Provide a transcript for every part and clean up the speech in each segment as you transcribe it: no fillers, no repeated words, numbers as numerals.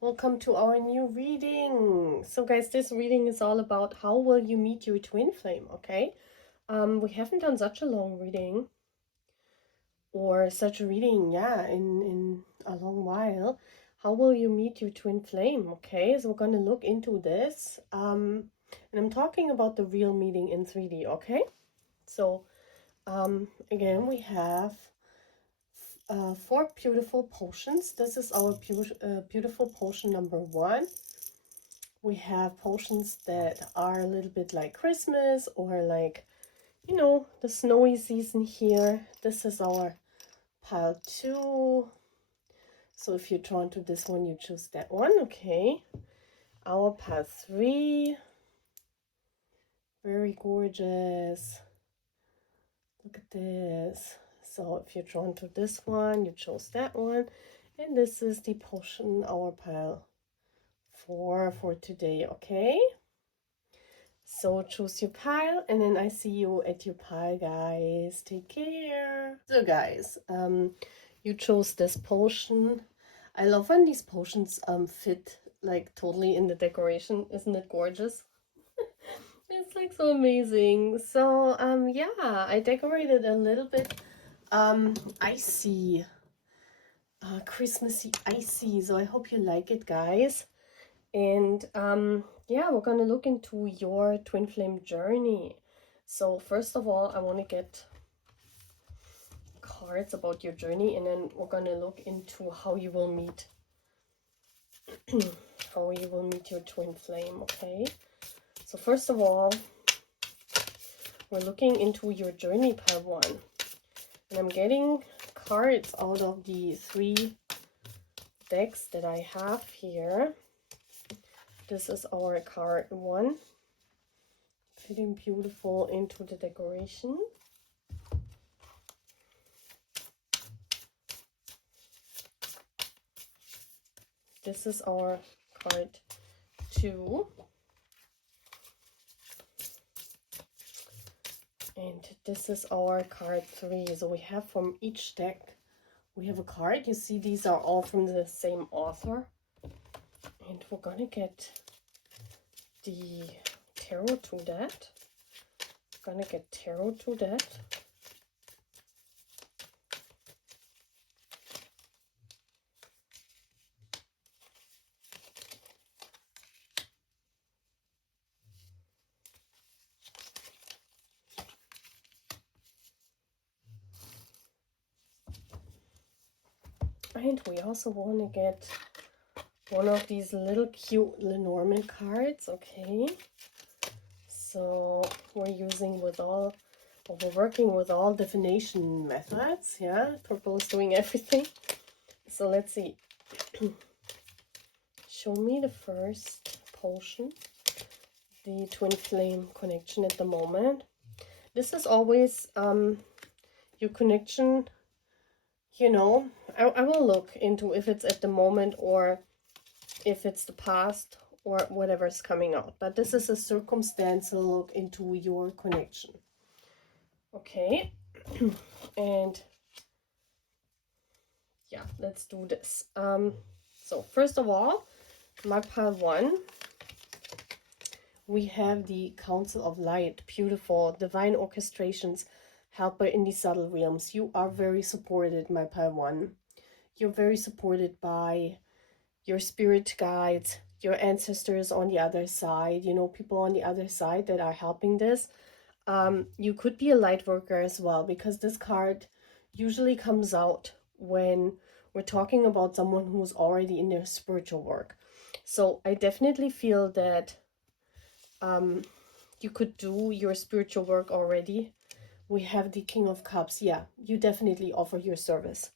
Welcome to our new reading. So guys, this reading is all about how will you meet your twin flame, okay? We haven't done such a long reading or such a reading, in a long while. How will you meet your twin flame, okay? So we're going to look into this. And I'm talking about the real meeting in 3D, okay? So, again, we have 4 beautiful potions. This is our beautiful potion number 1. We have potions that are a little bit like Christmas or like, you know, the snowy season here. This is our pile 2. So if you're drawn to this one, you choose that one, okay? Our pile 3. Very gorgeous. Look at this. So if you're drawn to this one, you chose that one. And this is the potion, our pile 4 for today, okay? So choose your pile, and then I see you at your pile, guys. Take care. So guys, you chose this potion. I love when these potions fit like totally in the decoration. Isn't it gorgeous? It's like so amazing. So yeah, I decorated a little bit icy, Christmassy icy. So I hope you like it, guys. And yeah, we're gonna look into your twin flame journey. So first of all, I want to get cards about your journey, and then we're gonna look into how you will meet how you will meet your twin flame. Okay, so first of all, we're looking into your journey pile 1, and I'm getting cards out of the 3 decks that I have here. This is our card 1, fitting beautiful into the decoration. This is our card 2. And this is our card 3. So we have from each deck, we have a card. You see, these are all from the same author. And we're gonna get the tarot to that. Gonna get tarot to that. And we also want to get one of these little cute Lenormand cards, okay? So we're using with all, or we're working with all divination methods, yeah? Purple is doing everything. So let's see. Show me the first potion, the twin flame connection at the moment. This is always your connection, you know. I will look into if it's at the moment or if it's the past or whatever's coming out. But this is a circumstantial look into your connection. Okay. And yeah, let's do this. So first of all, my pile 1, we have the Council of Light. Beautiful. Divine orchestrations. Helper in the subtle realms. You are very supported, my pile 1. You're very supported by your spirit guides, your ancestors on the other side, you know, people on the other side that are helping this. You could be a light worker as well, because this card usually comes out when we're talking about someone who's already in their spiritual work. So I definitely feel that you could do your spiritual work already. We have the King of Cups. Yeah, you definitely offer your service.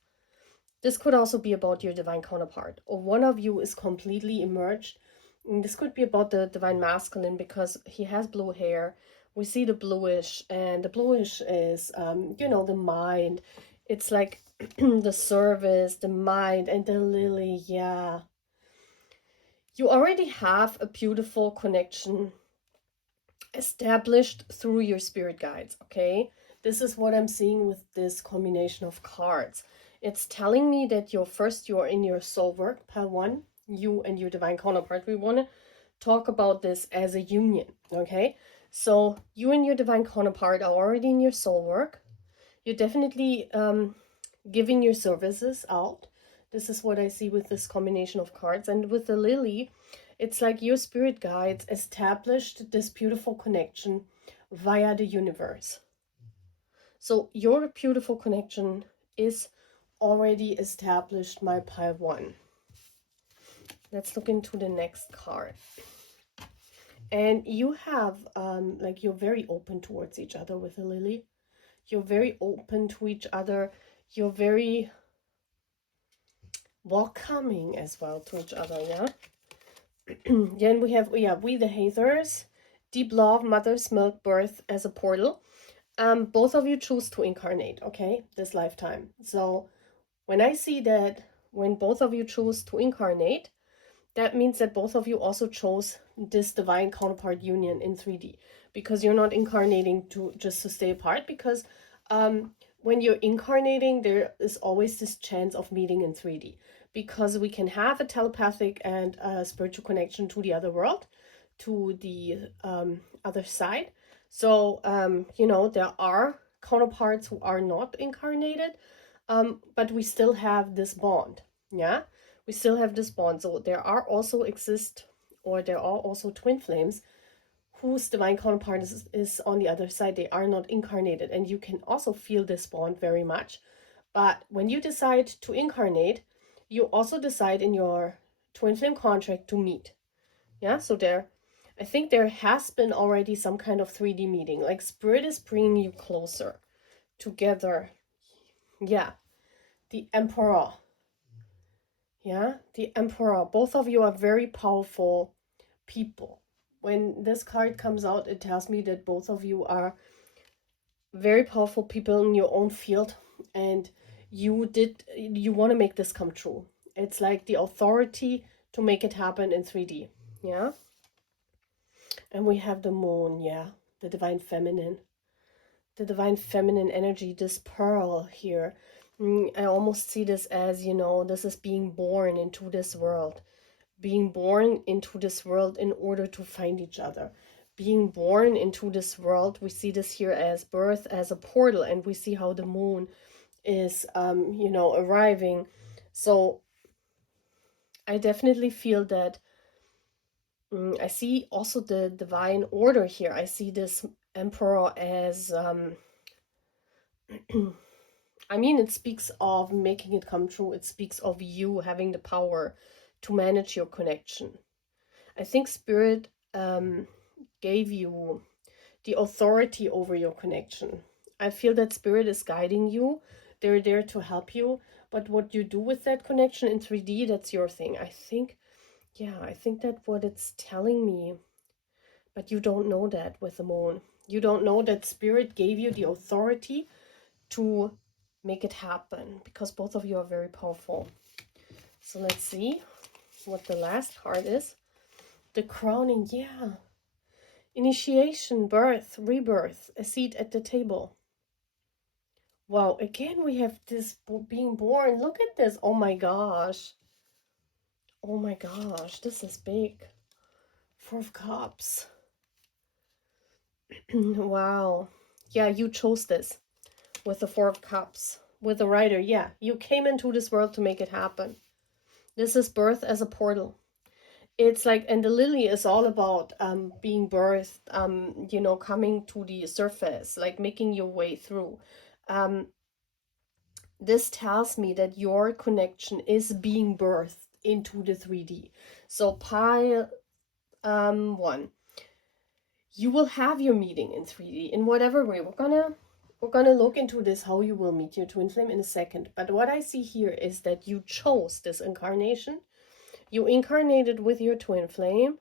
This could also be about your divine counterpart, or one of you is completely emerged. And this could be about the divine masculine, because he has blue hair. We see the bluish, and the bluish is, you know, the mind. It's like the service, the mind, and the lily. Yeah. You already have a beautiful connection established through your spirit guides, okay? This is what I'm seeing with this combination of cards. It's telling me that you're in your soul work, pile 1. you and your divine counterpart. We want to talk about this as a union, okay? So you and your divine counterpart are already in your soul work. You're definitely giving your services out. This is what I see with this combination of cards. And with the lily, it's like your spirit guides established this beautiful connection via the universe. So your beautiful connection is already established, my pile one. Let's look into the next card. And you have, like, you're very open towards each other with the lily. You're very open to each other. You're very welcoming as well to each other, yeah? Then we have, we the Hathers, deep love, mother's milk, birth as a portal. Both of you choose to incarnate, okay, this lifetime. So when I see that, when both of you choose to incarnate, that means that both of you also chose this divine counterpart union in 3D, because you're not incarnating to just to stay apart, because when you're incarnating, there is always this chance of meeting in 3D, because we can have a telepathic and a spiritual connection to the other world, to the other side. So, you know, there are counterparts who are not incarnated, but we still have this bond, yeah? We still have this bond. So there are also there are also twin flames whose divine counterpart is on the other side. They are not incarnated, and you can also feel this bond very much. But when you decide to incarnate, you also decide in your twin flame contract to meet. Yeah, so I think there has been already some kind of 3D meeting, like spirit is bringing you closer together. Yeah, the Emperor. Yeah, the Emperor. Both of you are very powerful people. When this card comes out, it tells me that both of you are very powerful people in your own field, and you want to make this come true. It's like the authority to make it happen in 3D. Yeah. And we have the moon, yeah, the divine feminine. The divine feminine energy, this pearl here. I almost see this as, you know, this is being born into this world. Being born into this world in order to find each other. Being born into this world, we see this here as birth, as a portal, and we see how the moon is, you know, arriving. So I definitely feel that I see also the divine order here. I see this emperor as, I mean, it speaks of making it come true. It speaks of you having the power to manage your connection. I think Spirit gave you the authority over your connection. I feel that Spirit is guiding you. They're there to help you. But what you do with that connection in 3D, that's your thing. I think, yeah, I think that's what it's telling me. But you don't know that with the moon. You don't know that Spirit gave you the authority to make it happen, because both of you are very powerful. So let's see what the last card is. The crowning, yeah. Initiation, birth, rebirth, a seat at the table. Wow, again we have this being born. Look at this. Oh my gosh. Oh my gosh, this is big. Four of Cups. Wow. Yeah, you chose this with the Four of Cups. With the Rider, yeah. You came into this world to make it happen. This is birth as a portal. It's like, and the lily is all about being birthed, you know, coming to the surface, like making your way through. This tells me that your connection is being birthed into the 3D. So pile 1, you will have your meeting in 3D in whatever way. We're gonna look into this, how you will meet your twin flame in a second. But what I see here is that you chose this incarnation. You incarnated with your twin flame.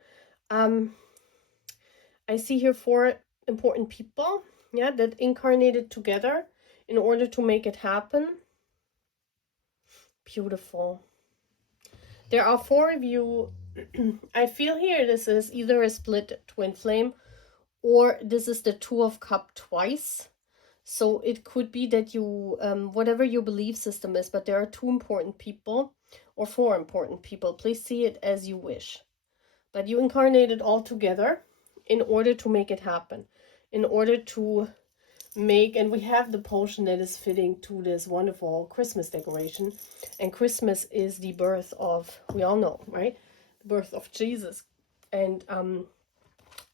I see here 4 important people, yeah, that incarnated together in order to make it happen. Beautiful. There are 4 of you. I feel here this is either a split twin flame, or this is the Two of Cups twice. So it could be that you, whatever your belief system is, but there are 2 important people. or 4 important people. Please see it as you wish. But you incarnated all together in order to make it happen, in order to make, and we have the potion that is fitting to this wonderful Christmas decoration. And Christmas is the birth of, we all know, right? The birth of Jesus. And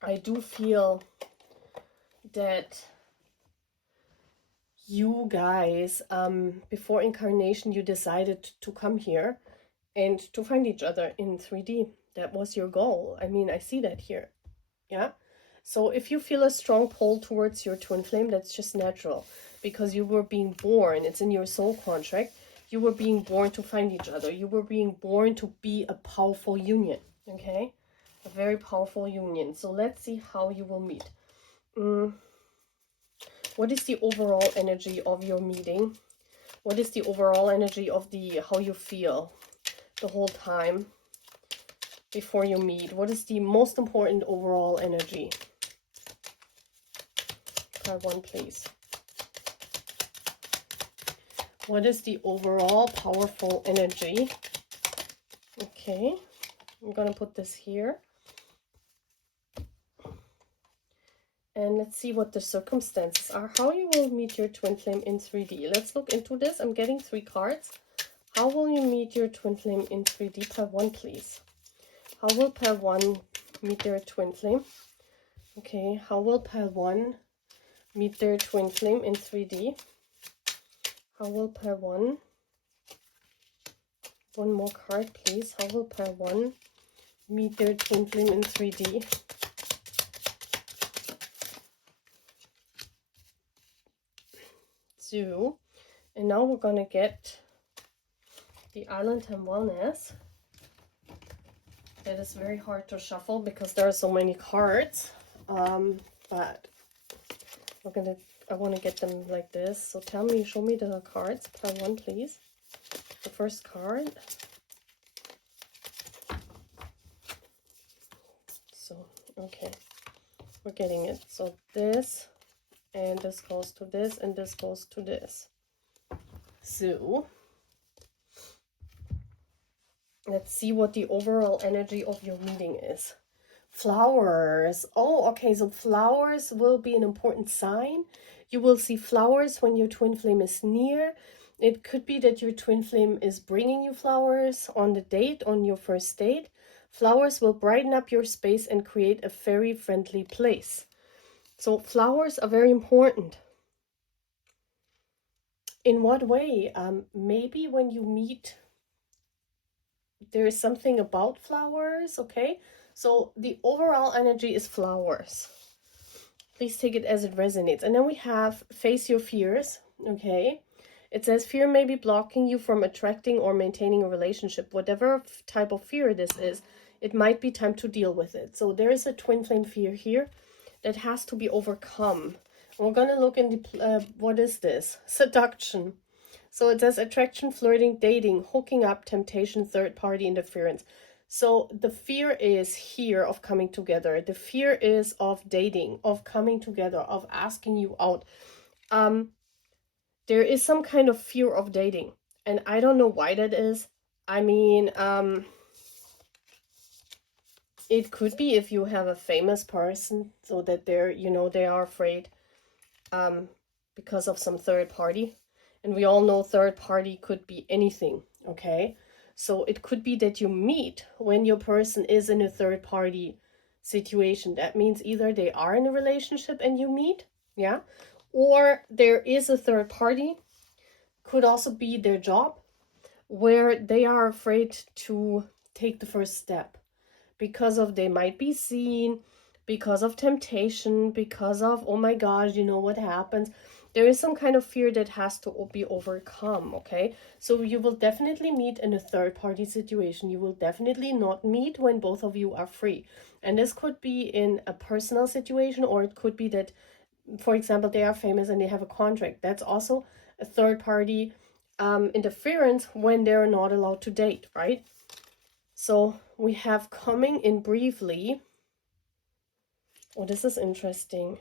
I do feel that you guys, before incarnation, you decided to come here and to find each other in 3D. That was your goal. I mean, I see that here. Yeah. So if you feel a strong pull towards your twin flame, that's just natural, because you were being born. It's in your soul contract. You were being born to find each other. You were being born to be a powerful union. Okay. A very powerful union. So let's see how you will meet. What is the overall energy of your meeting? What is the overall energy of how you feel the whole time before you meet? What is the most important overall energy? Card 1, please. What is the overall powerful energy? Okay, I'm gonna put this here. And let's see what the circumstances are. How you will meet your twin flame in 3D. Let's look into this. I'm getting 3 cards. How will you meet your twin flame in 3D? Pair 1, please. How will pair 1 meet their twin flame? Okay, how will pair 1 meet their twin flame in 3D? How will pair 1? One more card, please. How will pair 1 meet their twin flame in 3D? So, and now we're gonna get the Island and Wellness. That is very hard to shuffle because there are so many cards. But I want to get them like this. So tell me, show me the cards. Pair 1, please. The first card. So, okay. We're getting it. So this, and this goes to this, and this goes to this. So, let's see what the overall energy of your meeting is. Flowers. Oh, okay. So flowers will be an important sign. You will see flowers when your twin flame is near. It could be that your twin flame is bringing you flowers on the date, on your first date. Flowers will brighten up your space and create a very friendly place. So flowers are very important. In what way? Maybe when you meet, there is something about flowers, okay? So the overall energy is flowers. Please take it as it resonates. And then we have face your fears, okay? It says fear may be blocking you from attracting or maintaining a relationship. Whatever type of fear this is, it might be time to deal with it. So there is a twin flame fear here that has to be overcome. And we're going to look in the, what is this? Seduction. So it says attraction, flirting, dating, hooking up, temptation, third party interference. So the fear is here of coming together. The fear is of dating, of coming together, of asking you out. There is some kind of fear of dating. And I don't know why that is. I mean, it could be if you have a famous person, so that they're, you know, they are afraid because of some third party. And we all know third party could be anything, okay? So it could be that you meet when your person is in a third party situation. That means either they are in a relationship and you meet, yeah? Or there is a third party, could also be their job, where they are afraid to take the first step because of they might be seen, because of temptation, because of, oh my gosh, you know what happens. There is some kind of fear that has to be overcome, okay? So you will definitely meet in a third-party situation. You will definitely not meet when both of you are free. And this could be in a personal situation, or it could be that, for example, they are famous and they have a contract. That's also a third-party interference when they're not allowed to date, right? So we have coming in briefly. Oh, this is interesting.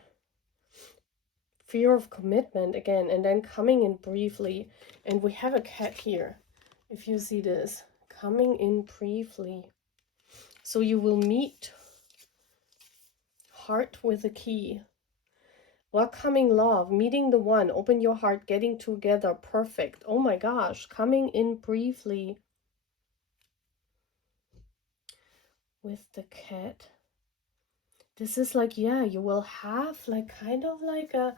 Fear of commitment again, and then coming in briefly. And we have a cat here. If you see this, coming in briefly. So you will meet heart with a key. Welcoming love, meeting the one, open your heart, getting together, perfect. Oh my gosh, coming in briefly with the cat. This is like, yeah, you will have like kind of like a...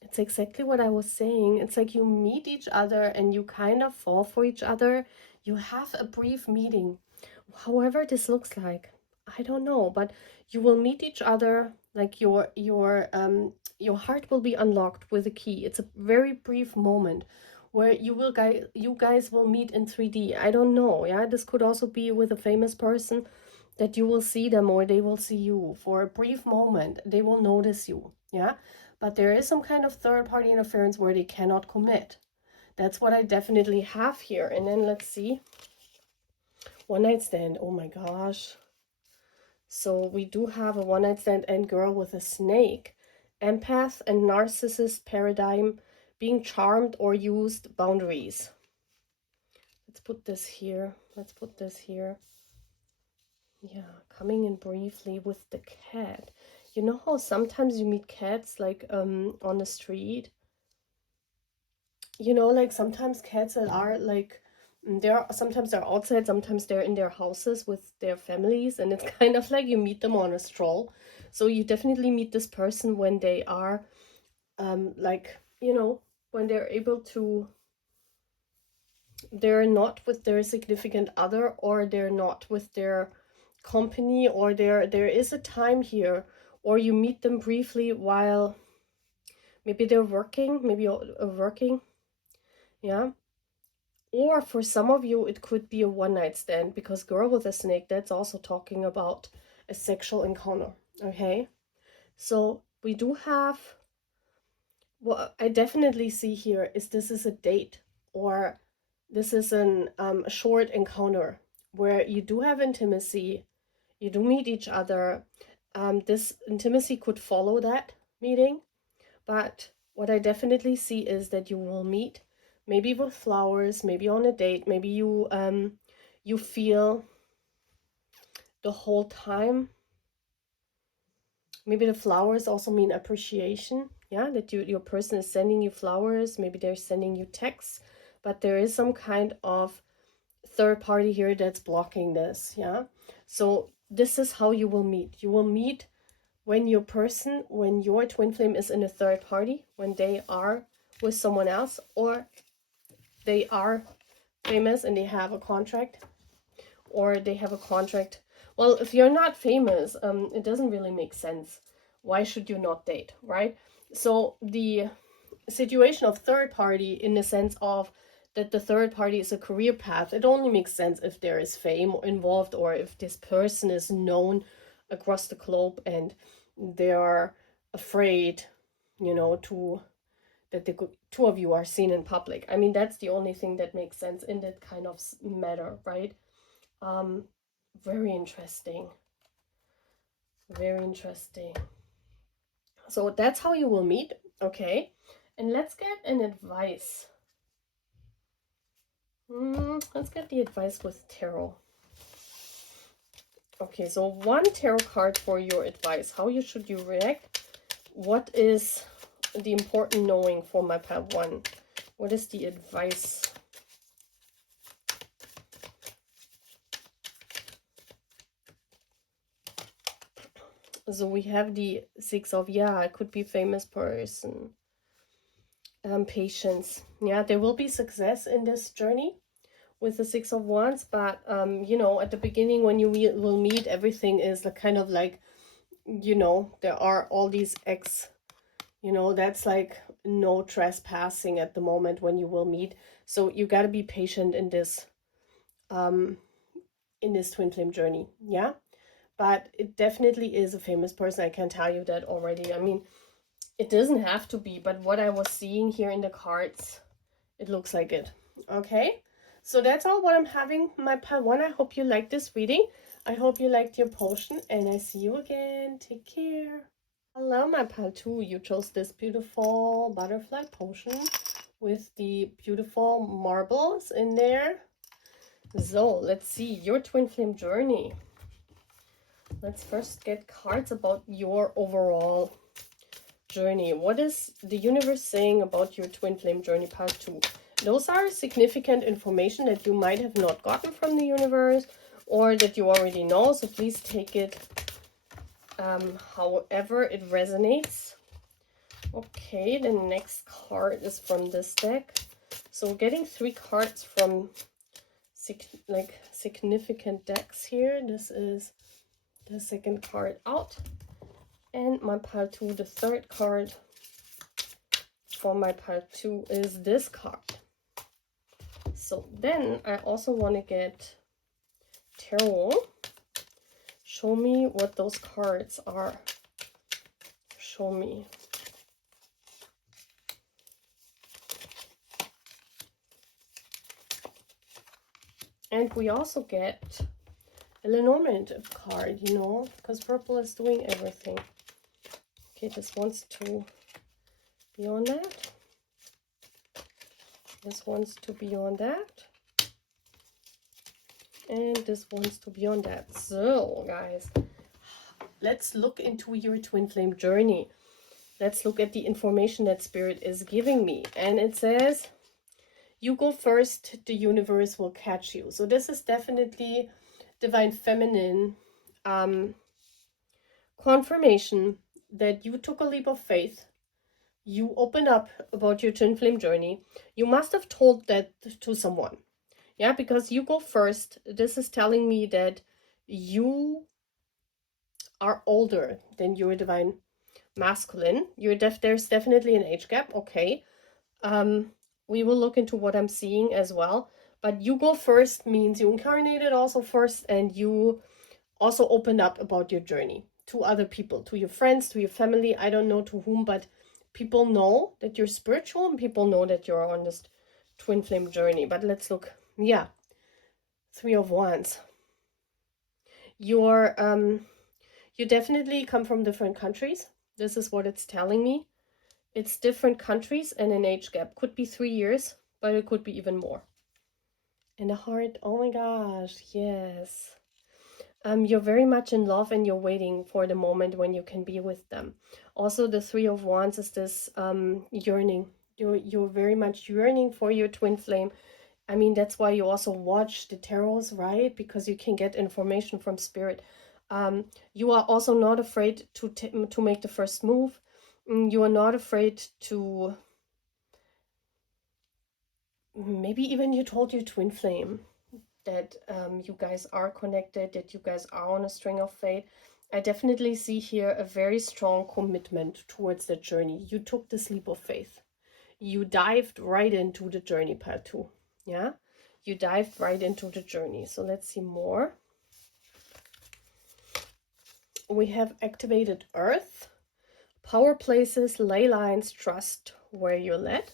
It's exactly what I was saying. It's like you meet each other and you kind of fall for each other. You have a brief meeting. However this looks like, I don't know, but you will meet each other, like your heart will be unlocked with a key. It's a very brief moment where you guys will meet in 3D. I don't know, yeah, this could also be with a famous person, that you will see them or they will see you for a brief moment. They will notice you, yeah, but there is some kind of third-party interference where they cannot commit. That's what I definitely have here. And then let's see. One night stand. Oh my gosh. So we do have a one night stand and girl with a snake. Empath and narcissist paradigm, being charmed or used, boundaries. Let's put this here. Let's put this here. Yeah, coming in briefly with the cat. You know how sometimes you meet cats like on the street? You know, like sometimes cats that are like, sometimes they're outside, sometimes they're in their houses with their families, and it's kind of like you meet them on a stroll. So you definitely meet this person when they are like, you know, when they're able to, they're not with their significant other, or they're not with their company, or there is a time here, or you meet them briefly while maybe they're working, working, yeah. Or for some of you, it could be a one-night stand, because girl with a snake, that's also talking about a sexual encounter, okay? So we do have, what I definitely see here is this is a date, or this is a short encounter where you do have intimacy, you do meet each other. This intimacy could follow that meeting, but what I definitely see is that you will meet, maybe with flowers, maybe on a date, maybe you feel the whole time. Maybe the flowers also mean appreciation, yeah, that your person is sending you flowers, maybe they're sending you texts, but there is some kind of third party here that's blocking this, yeah. So this is how you will meet. You will meet when your twin flame is in a third party, when they are with someone else, or they are famous and they have a contract, or they have a contract. Well, if you're not famous, it doesn't really make sense. Why should you not date, right? So the situation of third party, in the sense of that the third party is a career path, it only makes sense if there is fame involved, or if this person is known across the globe and they are afraid, you know, that the two of you are seen in public. I mean, that's the only thing that makes sense in that kind of matter, right? Very interesting. Very interesting. So that's how you will meet, okay? And let's get an advice. Let's get the advice with tarot. Okay, so one tarot card for your advice. How should you react? What is the important knowing for my pile 1? What is the advice? So we have the 6 of, yeah, it could be famous person. Patience. Yeah, there will be success in this journey with the 6 of Wands, but you know, at the beginning when you will meet, everything is kind of like, you know, there are all these you know, that's like no trespassing at the moment when you will meet. So you got to be patient in this twin flame journey, yeah. But it definitely is a famous person, I can tell you that already. I mean, it doesn't have to be, but what I was seeing here in the cards, it looks like it. Okay, so that's all what I'm having, my pile 1. I hope you liked this reading. I hope you liked your potion, and I see you again. Take care. Hello, my pile 2. You chose this beautiful butterfly potion with the beautiful marbles in there. So let's see your twin flame journey. Let's first get cards about your overall journey. What is the universe saying about your twin flame journey part 2? Those are significant information that you might have not gotten from the universe or that you already know. So please take it however it resonates. Okay, the next card is from this deck. So getting 3 cards from significant decks here. This is the second card out. And my pile 2, the third card for my pile 2 is this card. So then I also want to get tarot. Show me what those cards are. Show me. And we also get a Lenormand card, you know, because purple is doing everything. Okay, this wants to be on that. This wants to be on that. And this wants to be on that. So, guys, let's look into your twin flame journey. Let's look at the information that Spirit is giving me. And it says, you go first, the universe will catch you. So this is definitely divine feminine confirmation that you took a leap of faith. You opened up about your twin flame journey. You must have told that to someone. Yeah, because you go first. This is telling me that you are older than your divine masculine. There's definitely an age gap. Okay. We will look into what I'm seeing as well. But you go first means you incarnated also first, and you also opened up about your journey to other people, to your friends, to your family. I don't know to whom, but people know that you're spiritual and people know that you're on this twin flame journey. But let's look. Yeah. 3 of Wands. You definitely come from different countries. This is what it's telling me. It's different countries and an age gap. Could be 3 years, but it could be even more. And a heart, oh my gosh, yes. You're very much in love and you're waiting for the moment when you can be with them. Also, the 3 of Wands is this yearning. You're very much yearning for your twin flame. I mean, that's why you also watch the tarots, right? Because you can get information from Spirit. You are also not afraid to make the first move. You are not afraid to, maybe even you told your twin flame that you guys are connected, that you guys are on a string of fate. I definitely see here a very strong commitment towards the journey. You took this leap of faith. You dived right into the journey, part 2. Yeah, you dived right into the journey. So let's see more. We have activated Earth. Power places, ley lines, trust where you're led.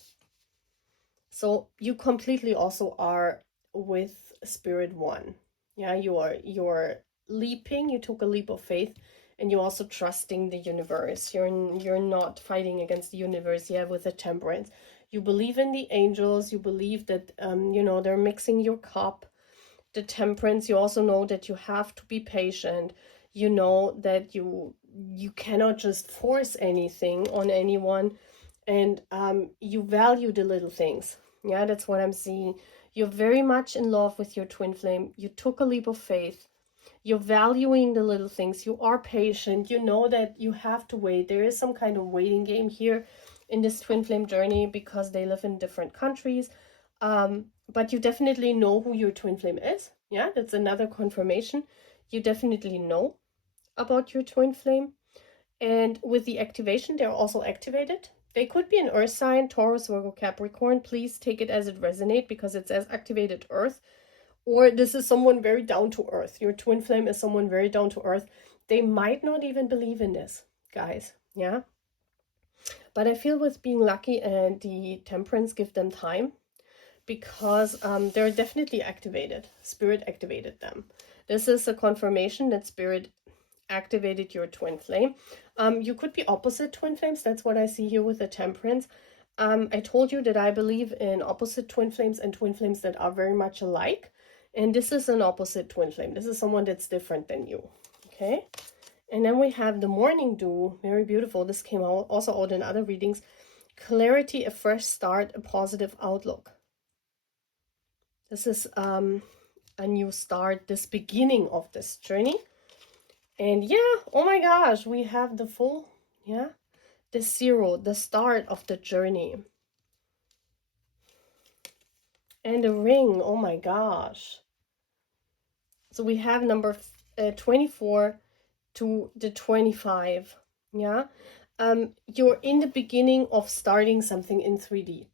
So you completely also are with Spirit One. Yeah, you're leaping. You took a leap of faith, and you're also trusting the universe. You're not fighting against the universe. Yeah, with the Temperance, you believe in the angels. You believe that you know, they're mixing your cup. The Temperance, you also know that you have to be patient. You know that you cannot just force anything on anyone, and you value the little things. Yeah, that's what I'm seeing. You're very much in love with your twin flame. You took a leap of faith. You're valuing the little things. You are patient. You know that you have to wait. There is some kind of waiting game here in this twin flame journey because they live in different countries. But you definitely know who your twin flame is. Yeah, that's another confirmation. You definitely know about your twin flame. And with the activation, they're also activated. They could be an earth sign, Taurus, Virgo, Capricorn. Please take it as it resonates because it says activated earth. Or this is someone very down to earth. Your twin flame is someone very down to earth. They might not even believe in this, guys. Yeah. But I feel with being lucky and the Temperance, give them time, because they're definitely activated. Spirit activated them. This is a confirmation that Spirit activated your twin flame. You could be opposite twin flames. That's what I see here with the Temperance. I told you that I believe in opposite twin flames and twin flames that are very much alike. And this is an opposite twin flame. This is someone that's different than you. Okay. And then we have the morning dew. Very beautiful. This came out also out in other readings. Clarity, a fresh start, a positive outlook. This is a new start, this beginning of this journey. And yeah, oh my gosh, we have the full, yeah, the zero, the start of the journey. And the ring, oh my gosh. So we have number 24 to the 25, yeah. You're in the beginning of starting something in 3D.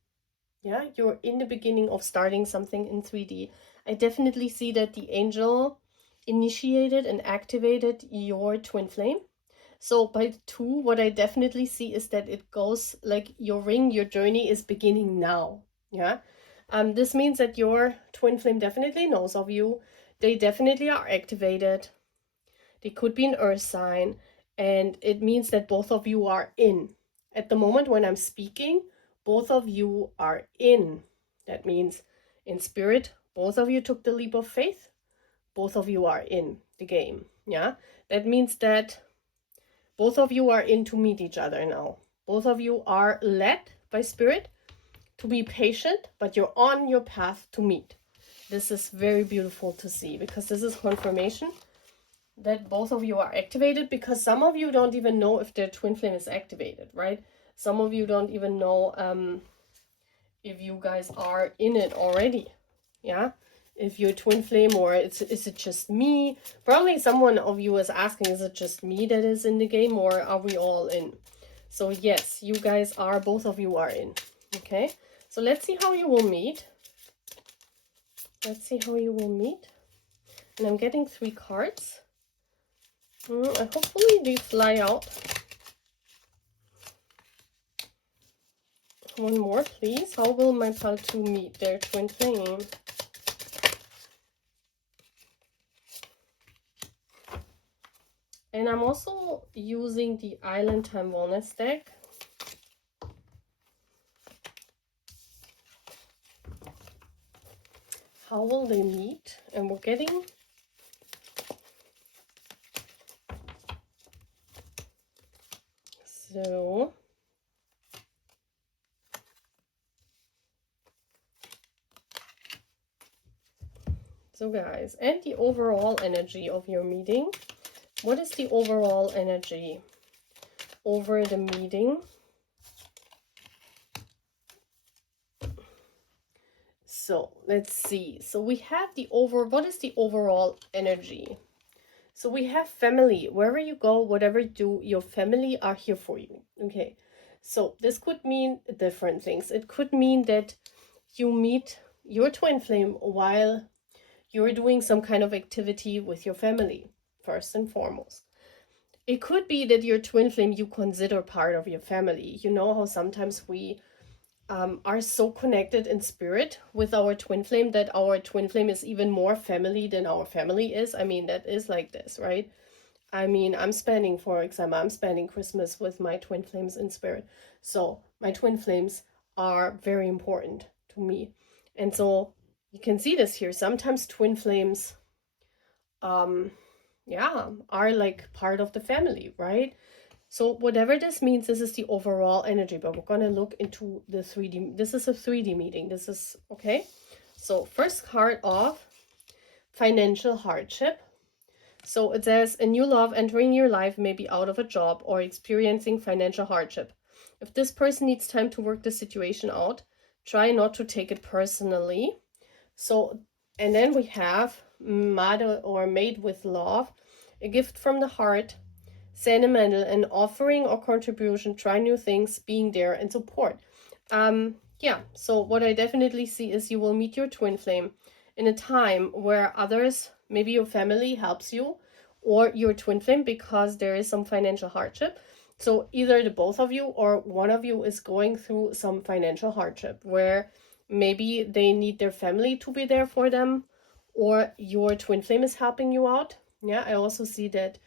Yeah, you're in the beginning of starting something in 3D. I definitely see that the angel initiated and activated your twin flame. So by 2, what I definitely see is that it goes like your ring, your journey is beginning now. Yeah. This means that your twin flame definitely knows of you. They definitely are activated. They could be an earth sign. And it means that both of you are in. At the moment when I'm speaking, both of you are in. That means in spirit, both of you took the leap of faith. Both of you are in the game. Yeah. That means that both of you are in to meet each other now. Both of you are led by spirit to be patient, but you're on your path to meet. This is very beautiful to see because this is confirmation that both of you are activated, because some of you don't even know if their twin flame is activated, right? Some of you don't even know if you guys are in it already. Yeah, if you're twin flame, or is it just me? Probably someone of you is asking, is it just me that is in the game, or are we all in? So yes, you guys are, both of you are in. Okay, so let's see how you will meet. Let's see how you will meet. And I'm getting 3 cards. Hopefully they fly out. One more, please. How will my pile 2 meet their twin flame? And I'm also using the Island Time Wellness deck. How will they meet? And we're getting so guys, and the overall energy of your meeting. What is the overall energy over the meeting? So let's see. So we have what is the overall energy? So we have family. Wherever you go, whatever you do, your family are here for you. Okay. So this could mean different things. It could mean that you meet your twin flame while you're doing some kind of activity with your family, first and foremost. It could be that your twin flame you consider part of your family. You know how sometimes we are so connected in spirit with our twin flame that our twin flame is even more family than our family is. I mean, that is like this, right? I mean, for example, I'm spending Christmas with my twin flames in spirit. So my twin flames are very important to me. And so you can see this here. Sometimes twin flames, are like part of the family, right? So whatever this means, this is the overall energy, but we're going to look into the 3D. This is a 3D meeting. This is, okay. So first card off, financial hardship. So it says, a new love entering your life may be out of a job or experiencing financial hardship. If this person needs time to work the situation out, try not to take it personally. So, and then we have mother or made with love, a gift from the heart, sentimental, an offering or contribution, try new things, being there and support. Yeah, so what I definitely see is you will meet your twin flame in a time where others, maybe your family, helps you, or your twin flame, because there is some financial hardship. So either the both of you or one of you is going through some financial hardship where maybe they need their family to be there for them, or your twin flame is helping you out. Yeah, I also see that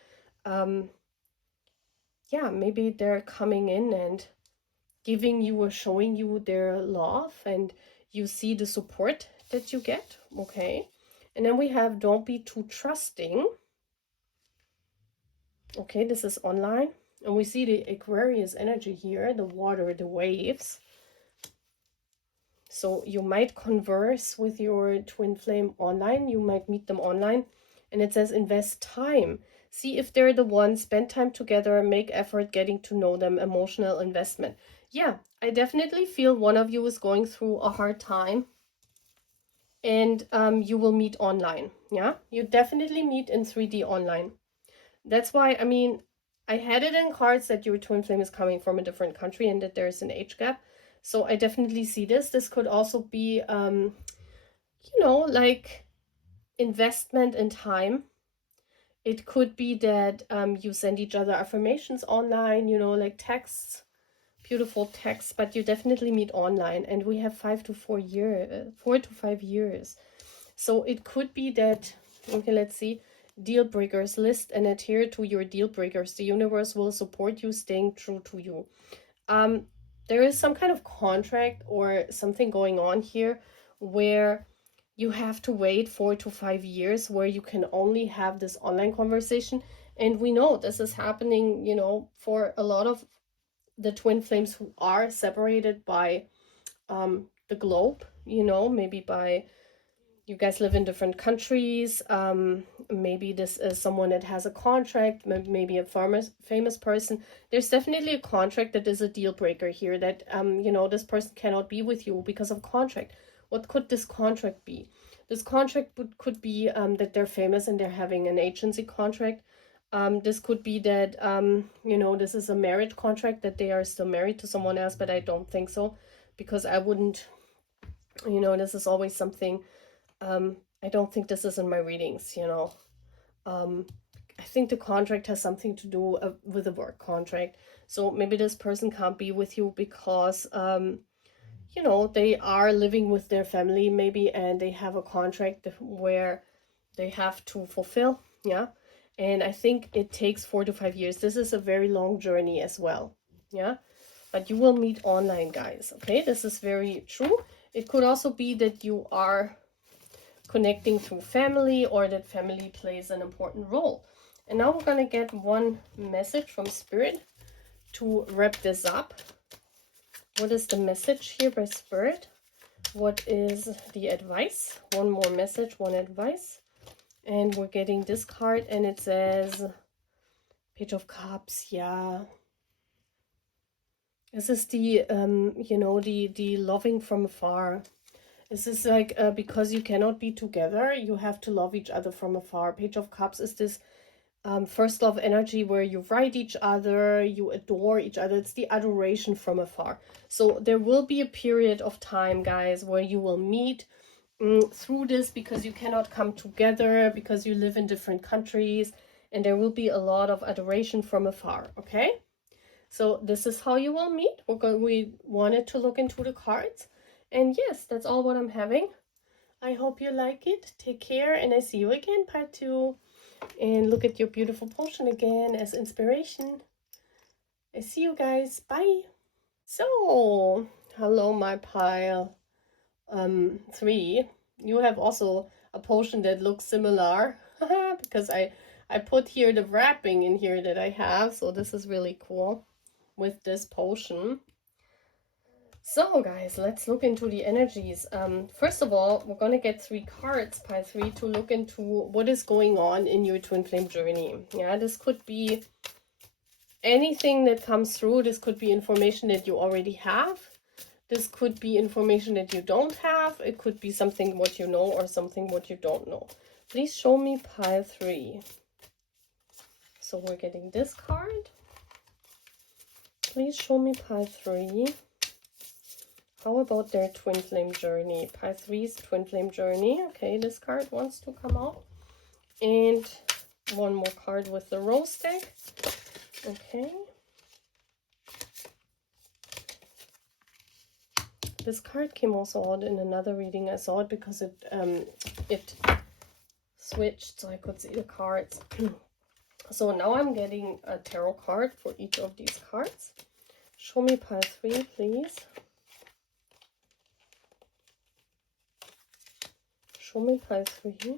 yeah, maybe they're coming in and giving you or showing you their love, and you see the support that you get, okay? And then we have don't be too trusting. Okay, this is online. And we see the Aquarius energy here, the water, the waves. So you might converse with your twin flame online. You might meet them online. And it says invest time. See if they're the one, spend time together, make effort getting to know them, emotional investment. Yeah, I definitely feel one of you is going through a hard time. And you will meet online. Yeah, you definitely meet in 3D online. That's why, I mean, I had it in cards that your twin flame is coming from a different country and that there's an age gap. So I definitely see this. This could also be, you know, like investment in time. It could be that you send each other affirmations online, you know, like texts, beautiful texts, but you definitely meet online. And we have 4 to 5 years. So it could be that, okay, let's see, deal breakers, list and adhere to your deal breakers. The universe will support you staying true to you. There is some kind of contract or something going on here where you have to wait 4 to 5 years where you can only have this online conversation. And we know this is happening, you know, for a lot of the twin flames who are separated by the globe, you know, maybe by you guys live in different countries. Maybe this is someone that has a contract, maybe a famous person. There's definitely a contract that is a deal breaker here, that you know, this person cannot be with you because of contract. What could this contract be? This contract could be that they're famous and they're having an agency contract. This could be that you know, this is a marriage contract, that they are still married to someone else, but I don't think so, because I wouldn't, you know, this is always something. I don't think this is in my readings, you know. I think the contract has something to do with a work contract. So maybe this person can't be with you because, you know, they are living with their family maybe, and they have a contract where they have to fulfill, yeah. And I think it takes 4 to 5 years. This is a very long journey as well, yeah. But you will meet online, guys, okay? This is very true. It could also be that you are connecting through family, or that family plays an important role. And now we're going to get one message from Spirit to wrap this up. What is the message here by Spirit? What is the advice? One more message, one advice. And we're getting this card, and it says Page of Cups. Yeah, this is the you know, the loving from afar. This is like, because you cannot be together, you have to love each other from afar. Page of Cups is this first love energy where you write each other, you adore each other. It's the adoration from afar. So there will be a period of time, guys, where you will meet through this, because you cannot come together, because you live in different countries, and there will be a lot of adoration from afar, okay? So this is how you will meet. We wanted to look into the cards. And yes, that's all what I'm having. I hope you like it. Take care, and I see you again, part 2. And look at your beautiful potion again as inspiration. I see you guys. Bye. So, hello, my pile 3. You have also a potion that looks similar because I put here the wrapping in here that I have. So this is really cool with this potion. So guys, let's look into the energies. First of all, we're going to get 3 cards, pile 3, to look into what is going on in your twin flame journey. Yeah, this could be anything that comes through. This could be information that you already have. This could be information that you don't have. It could be something what you know, or something what you don't know. Please show me pile 3. So we're getting this card. Please show me pile 3. How about their twin flame journey? Pile 3's twin flame journey. Okay, this card wants to come out. And one more card with the rose deck. Okay. This card came also out in another reading. I saw it because it switched so I could see the cards. So now I'm getting a tarot card for each of these cards. Show me pile 3, please. Show me pile 3.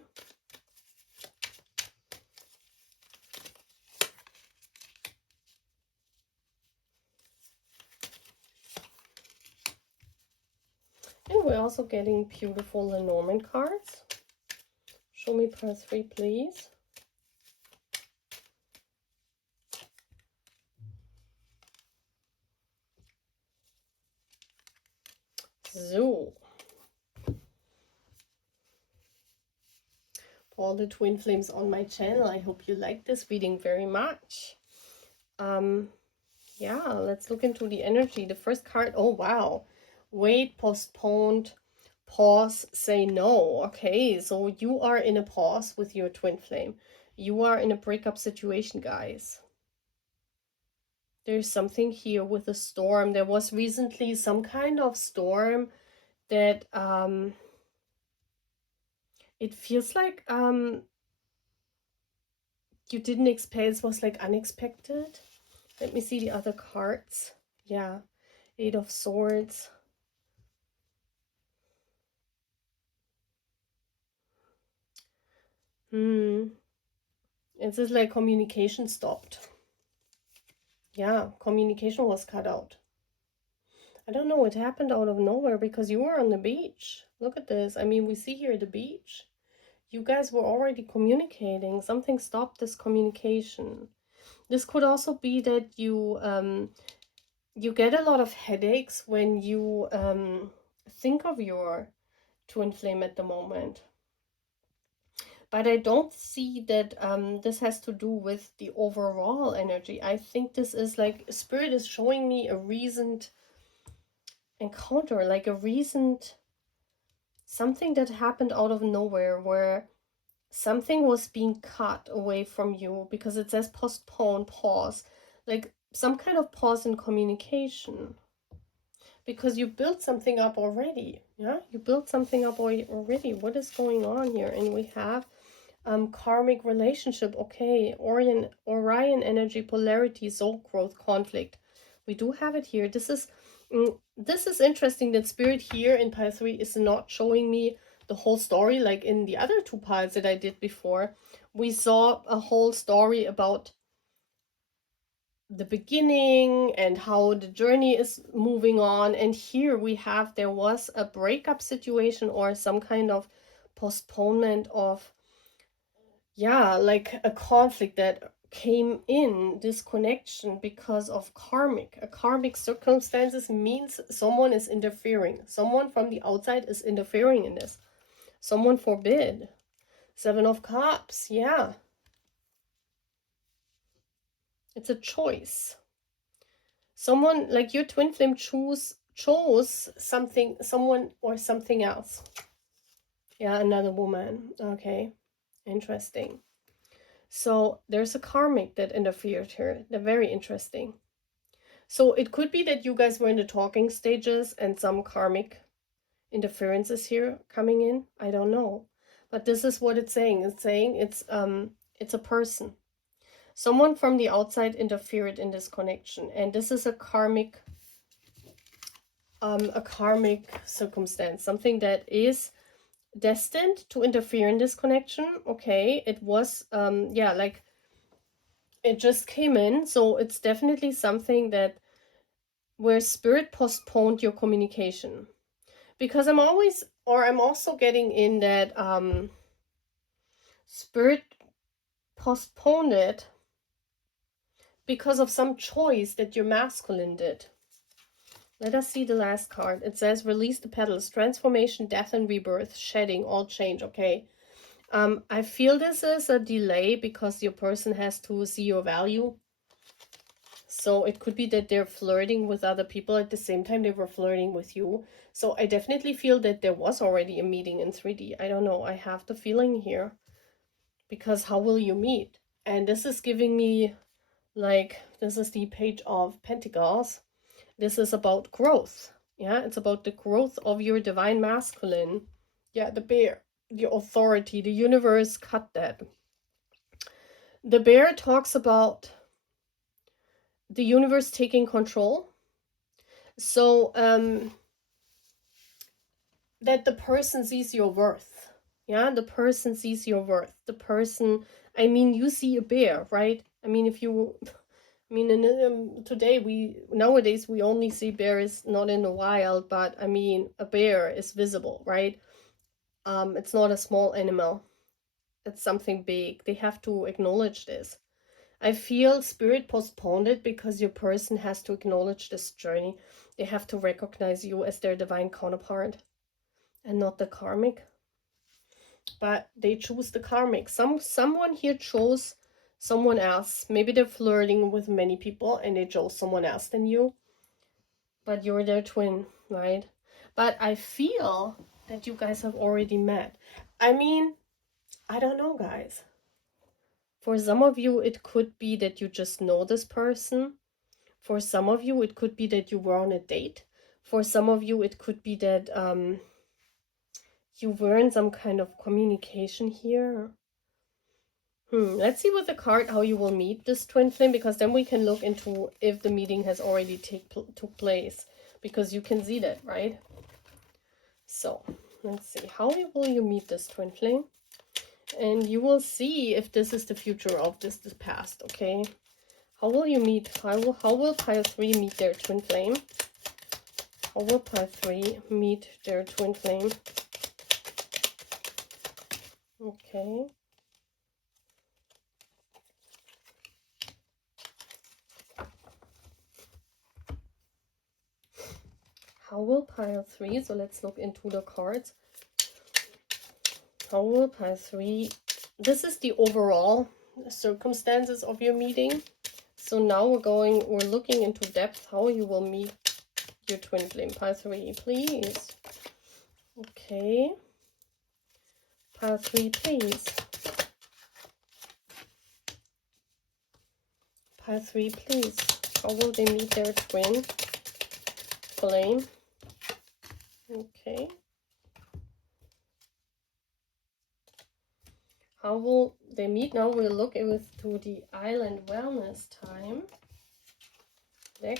And we're also getting beautiful Lenormand cards. Show me pile 3, please. So, for all the twin flames on my channel, I hope you like this reading very much. Yeah, let's look into the energy. The first card, oh wow. Wait, postponed, pause, say no. Okay, so you are in a pause with your twin flame. You are in a breakup situation, guys. There's something here with a storm. There was recently some kind of storm that it feels like you didn't expect. It was like unexpected. Let me see the other cards. Yeah, 8 of Swords. It's just like communication stopped. Yeah, communication was cut out. I don't know, it happened out of nowhere because you were on the beach. Look at this. I mean, we see here the beach. You guys were already communicating. Something stopped this communication. This could also be that you get a lot of headaches when you think of your twin flame at the moment. But I don't see that this has to do with the overall energy. I think this is like, Spirit is showing me a recent encounter, like a recent, something that happened out of nowhere where something was being cut away from you, because it says postpone, pause, like some kind of pause in communication. Because you built something up already, yeah? You built something up already. What is going on here? And we have karmic relationship, okay, Orion energy, polarity, soul growth, conflict. We do have it here. This is interesting that Spirit here in pile 3 is not showing me the whole story like in the other 2 piles that I did before. We saw a whole story about the beginning and how the journey is moving on, and here we have, there was a breakup situation or some kind of postponement of, yeah, like a conflict that came in, this connection, because of karmic circumstances means someone is interfering. Someone from the outside is interfering in this. Someone forbid. 7 of Cups, yeah. It's a choice. Someone, like your twin flame, chose something, someone or something else. Yeah, another woman. Okay, interesting. So there's a karmic that interfered here. They're very interesting. So it could be that you guys were in the talking stages and some karmic interferences here coming in. I don't know. But this is what it's saying. It's saying it's a person. Someone from the outside interfered in this connection. And this is a karmic circumstance. Something that is destined to interfere in this connection. Okay, it was yeah, like it just came in, so it's definitely something that where Spirit postponed your communication, because I'm also getting in that Spirit postponed it because of some choice that your masculine did. Let us see the last card. It says release the petals, transformation, death and rebirth, shedding, all change. Okay, I feel this is a delay because your person has to see your value. So it could be that they're flirting with other people at the same time they were flirting with you. So I definitely feel that there was already a meeting in 3D. I don't know. I have the feeling here. Because how will you meet? And this is giving me, like, this is the Page of Pentacles. This is about growth. Yeah, it's about the growth of your divine masculine. Yeah, the bear, the authority, the universe cut that. The bear talks about the universe taking control. So that the person sees your worth. Yeah, the person sees your worth. The person, I mean, you see a bear, right? I mean, if you, I mean, nowadays we only see bears not in the wild, but I mean, a bear is visible, right? It's not a small animal. It's something big. They have to acknowledge this. I feel spirit postponed it because your person has to acknowledge this journey. They have to recognize you as their divine counterpart and not the karmic. But they choose the karmic. Someone here chose someone else. Maybe they're flirting with many people and they chose someone else than you. But you're their twin, right? But I feel that you guys have already met. I mean, I don't know, guys. For some of you, it could be that you just know this person. For some of you, it could be that you were on a date. For some of you, it could be that you were in some kind of communication here. Let's see with the card how you will meet this twin flame, because then we can look into if the meeting has already took place, because you can see that, right? So let's see, how will you meet this twin flame? And you will see if this is the future of this the past, okay? How will you meet? How will pile 3 meet their twin flame? How will pile 3 meet their twin flame? Okay. How will pile 3? So let's look into the cards. How will pile 3? This is the overall circumstances of your meeting. So now we're looking into depth how you will meet your twin flame. Pile 3, please. Okay. Pile 3, please. Pile 3, please. How will they meet their twin flame? Okay. How will they meet? Now we'll look to the Island Wellness Time deck.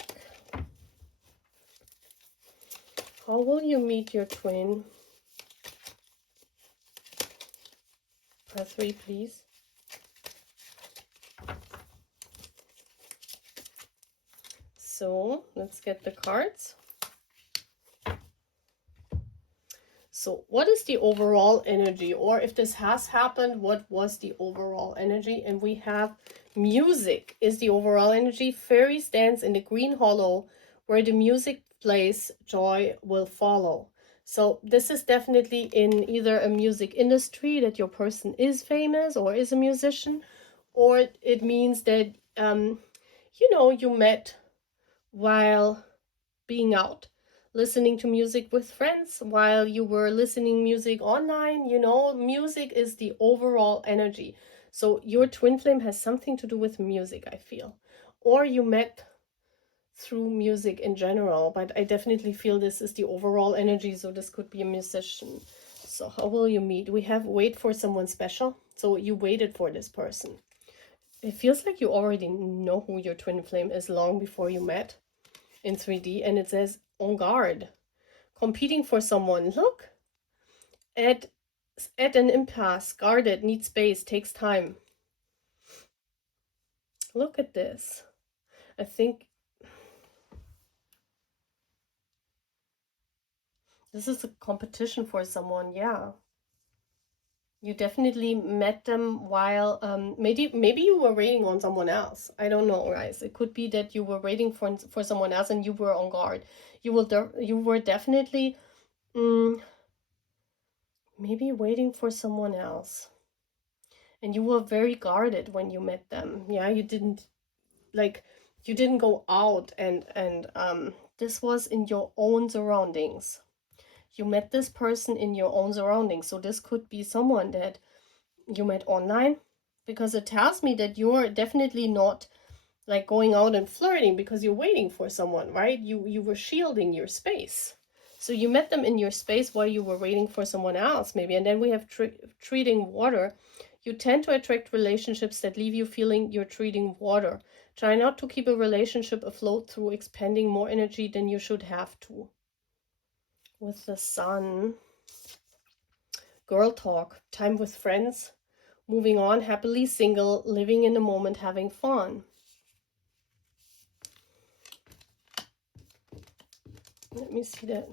How will you meet your twin? Pile 3, please. So let's get the cards. So what is the overall energy? Or if this has happened, what was the overall energy? And we have music is the overall energy. Fairy stands in the green hollow where the music plays, joy will follow. So this is definitely in either a music industry that your person is famous or is a musician, or it means that, you know, you met while being out, listening to music with friends, while you were listening music online. You know, music is the overall energy. So your twin flame has something to do with music, I feel. Or you met through music in general, but I definitely feel this is the overall energy, so this could be a musician. So how will you meet? We have wait for someone special. So you waited for this person. It feels like you already know who your twin flame is long before you met in 3D, and it says on guard, competing for someone. Look, at an impasse, guarded, needs space, takes time. Look at this. I think this is a competition for someone. Yeah, you definitely met them while maybe you were waiting on someone else. I don't know, guys. It could be that you were waiting for someone else and you were on guard. You were definitely maybe waiting for someone else, and you were very guarded when you met them. Yeah, you didn't go out, and this was in your own surroundings. You met this person in your own surroundings. So this could be someone that you met online, because it tells me that you're definitely not like going out and flirting because you're waiting for someone, right? You were shielding your space. So you met them in your space while you were waiting for someone else, maybe. And then we have treating water. You tend to attract relationships that leave you feeling you're treading water. Try not to keep a relationship afloat through expending more energy than you should have to. With the Sun. Girl talk. Time with friends. Moving on, happily single, living in the moment, having fun. Let me see that.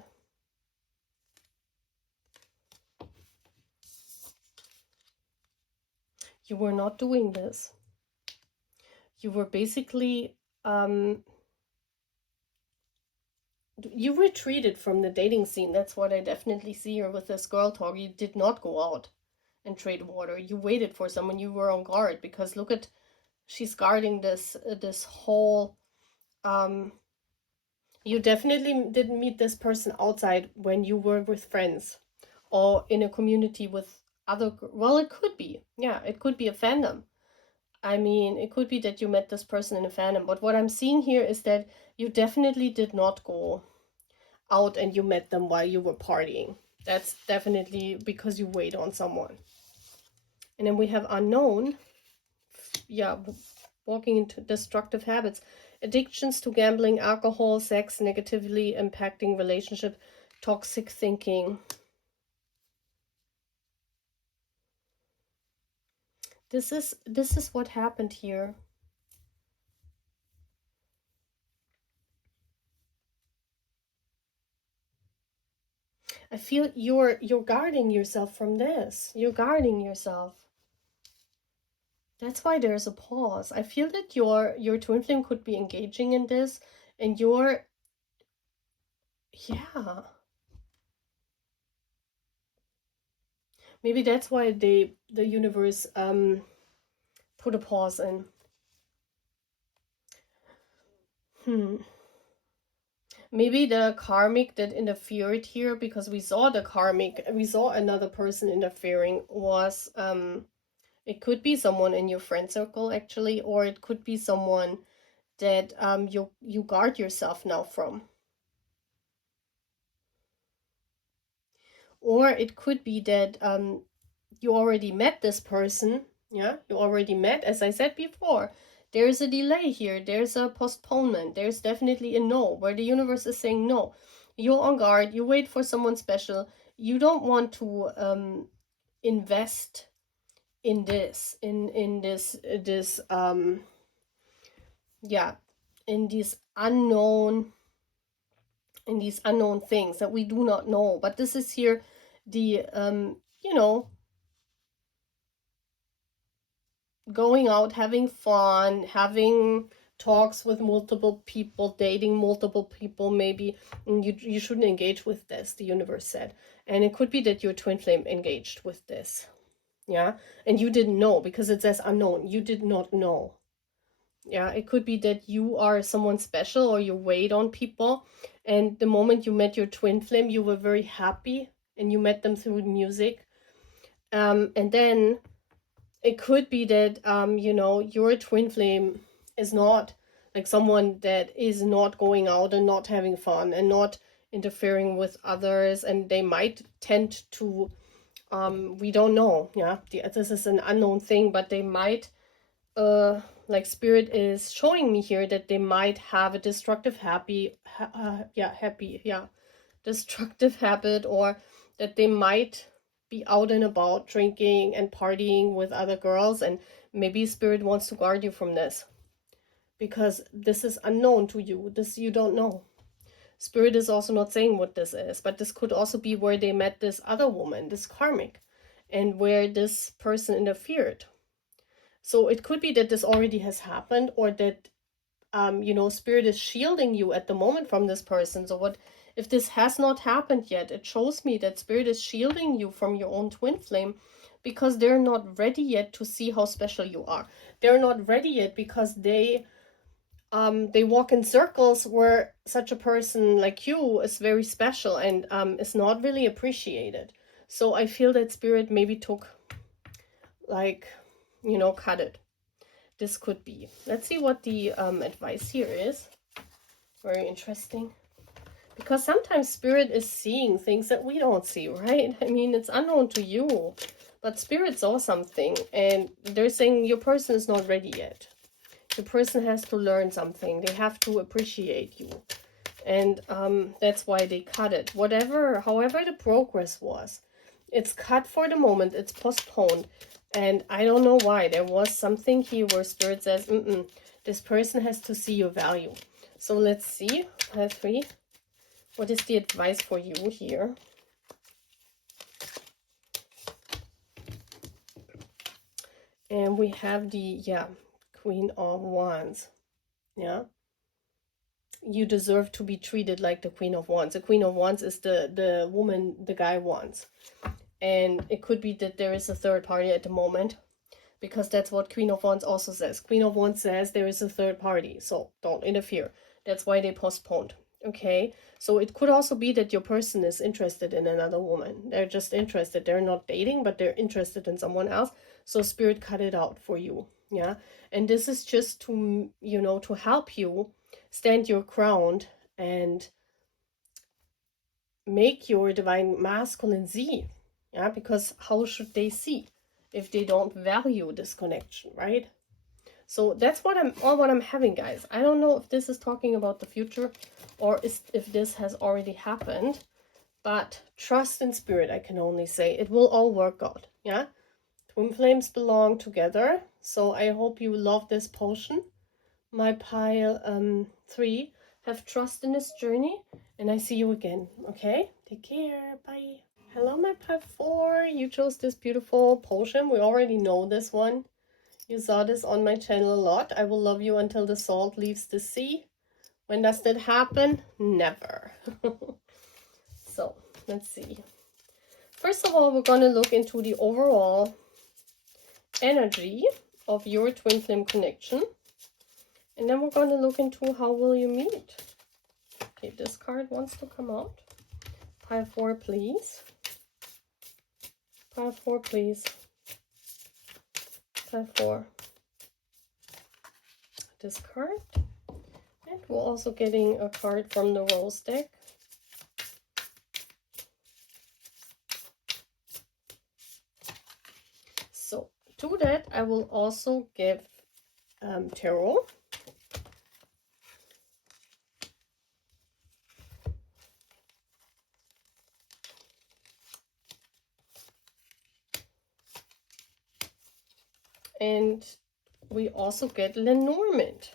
You were not doing this. You were basically, you retreated from the dating scene. That's what I definitely see here with this girl talk. You did not go out and trade water. You waited for someone. You were on guard, because look at, she's guarding this this whole, you definitely didn't meet this person outside when you were with friends or in a community with other, well, it could be, yeah, it could be a fandom. I mean, it could be that you met this person in a fandom, but what I'm seeing here is that you definitely did not go out and you met them while you were partying. That's definitely because you wait on someone. And then we have unknown. Yeah, walking into destructive habits. Addictions to gambling, alcohol, sex, negatively impacting relationship, toxic thinking. This is what happened here. I feel you're guarding yourself from this. You're guarding yourself. That's why there's a pause. I feel that your twin flame could be engaging in this, and you're, yeah. Maybe that's why the universe put a pause in. Maybe the karmic that interfered here, because we saw the karmic, we saw another person interfering, was it could be someone in your friend circle actually, or it could be someone that you guard yourself now from. Or it could be that you already met this person, yeah, you already met, as I said before. There's a delay here, there's a postponement, there's definitely a no, where the universe is saying no. You're on guard, you wait for someone special, you don't want to invest in this, in this yeah, in these unknown things that we do not know. But this is here the you know, going out, having fun, having talks with multiple people, dating multiple people, maybe. And you shouldn't engage with this, the universe said. And it could be that your twin flame engaged with this, yeah, and you didn't know, because it says unknown. You did not know. Yeah, it could be that you are someone special, or you wait on people, and the moment you met your twin flame, you were very happy, and you met them through music. And then it could be that you know, your twin flame is not like someone that is not going out and not having fun and not interfering with others, and they might tend to we don't know, yeah, this is an unknown thing, but they might like spirit is showing me here that they might have a destructive destructive habit, or that they might be out and about drinking and partying with other girls, and maybe spirit wants to guard you from this, because this is unknown to you. This you don't know. Spirit is also not saying what this is, but this could also be where they met this other woman, this karmic, and where this person interfered. So it could be that this already has happened, or that you know, spirit is shielding you at the moment from this person. So what if this has not happened yet? It shows me that spirit is shielding you from your own twin flame, because they're not ready yet to see how special you are. They're not ready yet because they walk in circles where such a person like you is very special and is not really appreciated. So I feel that spirit maybe took, like, you know, cut it. This could be. Let's see what the advice here is. Very interesting. Because sometimes spirit is seeing things that we don't see, right? I mean, it's unknown to you. But Spirit saw something, and they're saying your person is not ready yet. The person has to learn something. They have to appreciate you. And that's why they cut it. However the progress was, it's cut for the moment. It's postponed. And I don't know why. There was something here where Spirit says, this person has to see your value. So let's see. Pile 3. What is the advice for you here? And we have the, Queen of Wands. Yeah. You deserve to be treated like the Queen of Wands. The Queen of Wands is the woman the guy wants. And it could be that there is a third party at the moment, because that's what Queen of Wands also says. Queen of Wands says there is a third party, so don't interfere. That's why they postponed. Okay, so it could also be that your person is interested in another woman. They're just interested. They're not dating, but they're interested in someone else. So Spirit cut it out for you. Yeah, and this is just to, you know, to help you stand your ground and make your divine masculine see. Yeah, because how should they see if they don't value this connection, right? So that's what I'm having, guys. I don't know if this is talking about the future or if this has already happened, but trust in Spirit, I can only say. It will all work out, yeah? Twin flames belong together, so I hope you love this potion. My pile 3. Have trust in this journey, and I see you again, okay? Take care, bye. Hello, my pile 4. You chose this beautiful potion. We already know this one. You saw this on my channel a lot. I will love you until the salt leaves the sea. When does that happen? Never. So, let's see. First of all, we're going to look into the overall energy of your twin flame connection. And then we're going to look into how will you meet. Okay, this card wants to come out. Pile 4, please. Pile 4, please. Pile 4. This card. And we're also getting a card from the Rose deck. So, to that, I will also give tarot. And we also get Lenormand.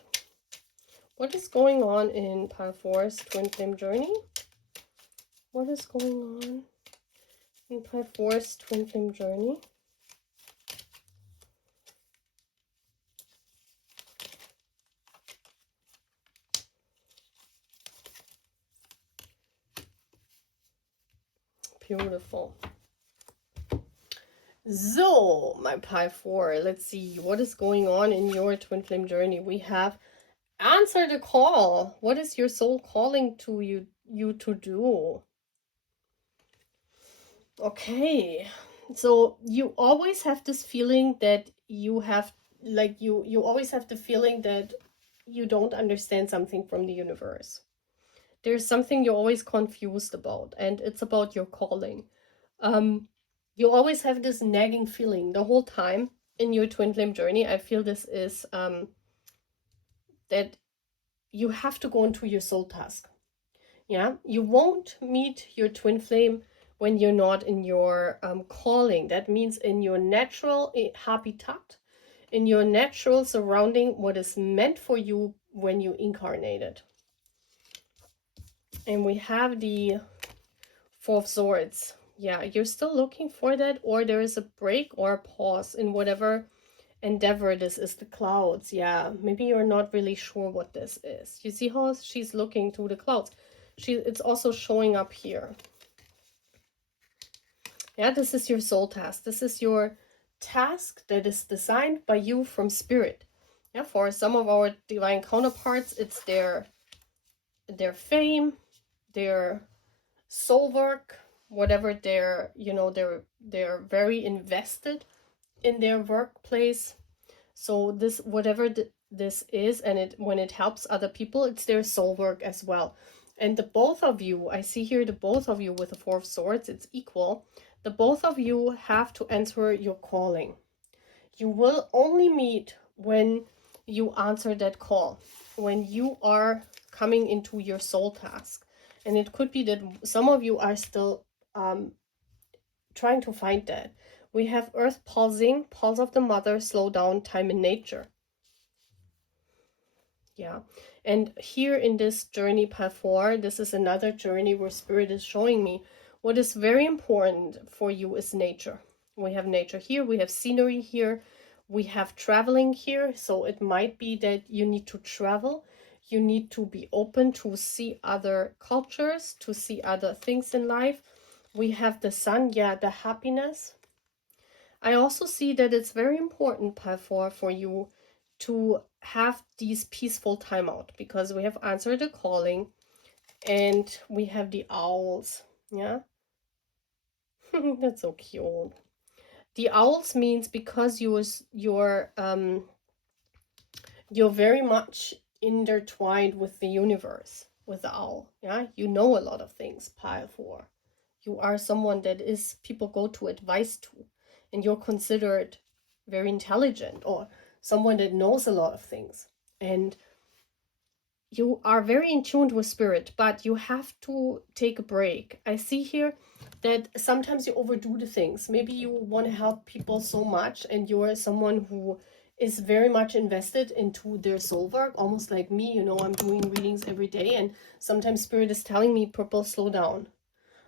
What is going on in pile 4's twin flame journey? What is going on in pile 4's twin flame journey? Beautiful. So, my pile 4, let's see what is going on in your twin flame journey. We have answer the call. What is your soul calling to you to do? Okay, so you always have this feeling that you have, like, you always have the feeling that you don't understand something from the universe. There's something you're always confused about, and it's about your calling. You always have this nagging feeling the whole time in your twin flame journey. I feel this is that you have to go into your soul task. Yeah, you won't meet your twin flame when you're not in your calling. That means in your natural habitat, in your natural surrounding, what is meant for you when you incarnated. And we have the 4 of Swords. Yeah, you're still looking for that, or there is a break or a pause in whatever endeavor this is. The clouds. Yeah, maybe you're not really sure what this is. You see how she's looking through the clouds. It's also showing up here. Yeah, this is your soul task. This is your task that is designed by you from Spirit. Yeah, for some of our divine counterparts, it's their fame, their soul work, whatever they're, you know, they're very invested in their workplace. So this, whatever this is, and when it helps other people, it's their soul work as well. And the both of you, I see here the both of you with the 4 of Swords, it's equal, the both of you have to answer your calling. You will only meet when you answer that call, when you are coming into your soul task. And it could be that some of you are still trying to find that. We have earth pulsing, pulse of the mother, slow down, time in nature. Yeah. And here in this journey, path 4, this is another journey where spirit is showing me what is very important for you is nature. We have nature here, we have scenery here, we have traveling here. So it might be that you need to travel. You need to be open to see other cultures, to see other things in life. We have the sun, yeah, the happiness. I also see that it's very important, path 4, for you to have these peaceful time out, because we have answered the calling and we have the owls. Yeah. That's so cute. The owls means because you're very much intertwined with the universe, with the owl. Yeah, you know a lot of things, path 4. You are someone that is people go to advice to, and you're considered very intelligent or someone that knows a lot of things, and you are very in tune with spirit, but you have to take a break. I see here that sometimes you overdo the things. Maybe you want to help people so much and you're someone who is very much invested into their soul work, almost like me. You know, I'm doing readings every day, and sometimes spirit is telling me, Purple, slow down.